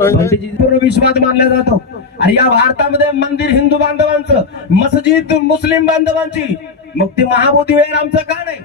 पूर्ण विश्वास मानला जातो. आणि या भारतामध्ये मंदिर हिंदू बांधवांचं, मस्जिद मुस्लिम बांधवांची, मग ते महाबोधी विहार आमचं का नाही?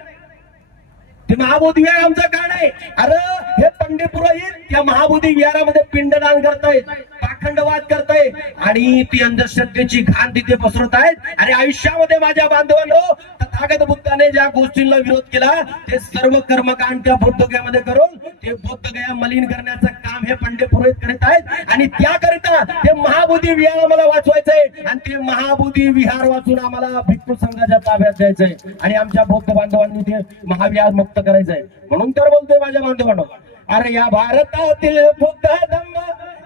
ते महाबोधी विहार आमचं का नाही? अरे हे पंडित पुरोहित या महाबोधी विहारामध्ये पिंडदान करतायत, पाखंडवाद करतायत आणि ती अंधश्रद्धेची घाण तिथे पसरत आहेत. आणि आयुष्यामध्ये माझ्या बांधवांनो, तथागत बुद्धाने ज्या गोष्टींना विरोध केला ते सर्व कर्मकांड त्या बुद्धगयामध्ये करून ते बुद्धगया मलिन करण्याचं काम हे पंडित पुरोहित करीत आहेत. आणि त्याकरिता ते महाबोधी विहार आम्हाला वाचवायचंय आणि ते महाबोधी विहार वाचून आम्हाला भिक्खू संघाच्या ताब्यात द्यायचंय आणि आमच्या बौद्ध बांधवांनी ते महाविहार मुक्त करायचंय. म्हणून तर बोलतोय माझ्या बांधवांनो, अरे या भारतातील बुद्ध धम्म,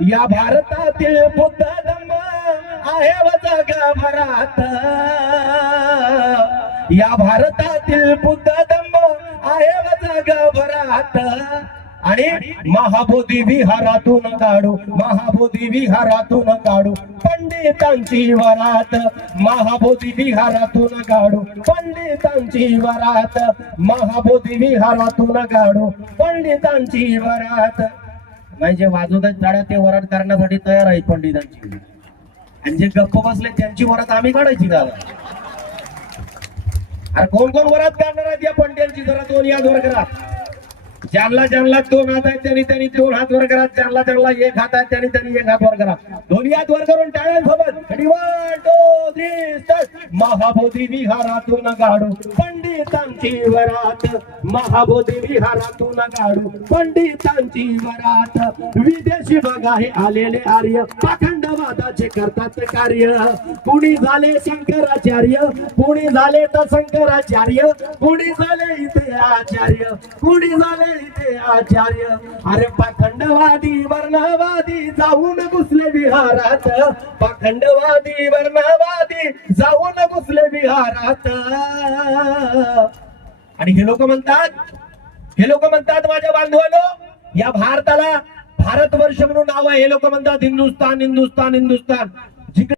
या भारतातील बुद्ध धम्म आहे व जगभरात, या भारतातील बुद्ध धम्म आहे व जगभरात. आणि महाबोधी विहारातून काढू, महाबोधी विहारातून काढू पंडितांची वरात, महाबोधी विहारातून काढू पंडितांची वरात, महाबोधी विहारातून काढू पंडितांची वरात. नाही जे वाजवतात टाळ्या ते वरात करण्यासाठी तयार आहेत पंडितांची, आणि जे गप्प बसले त्यांची वरात आम्ही काढायची का? अरे कोण कोण वरात काढणार आहेत या पंडितांची? जरा दोन याद वर करा. ज्यांना ज्यांना दोन हात आहेत त्यांनी त्यांनी दोन हात वर करा, ज्यांना ज्यांना एक हात आहे त्यांनी त्यांनी एक हात वर करा. दोन्ही हात वर करून टाळ्यांसोबत 1 2 3 स्टार्ट. महाबोधी विहारातून काढू पंडितांची वरात, महाबोधी विहारातून काढू पंडितांची वरात. विदेशी बघा हे आलेले आर्य पाखंडवादाचे करतात कार्य. कुणी झाले शंकराचार्य, कुणी झाले तर शंकराचार्य, कुणी झाले इथे आचार्य, कुणी झाले इथे आचार्य. अरे पाखंडवादी वर्णवादी जाऊन घुसले विहारात, पाखंडवादी वर्णवादी जाऊन घुसले विहारात. आणि हे लोक म्हणतात माझ्या बांधवांनो, या भारताला भारतवर्ष म्हणून नाव आहे. हे लोक म्हणतात हिंदुस्तान हिंदुस्तान हिंदुस्तान.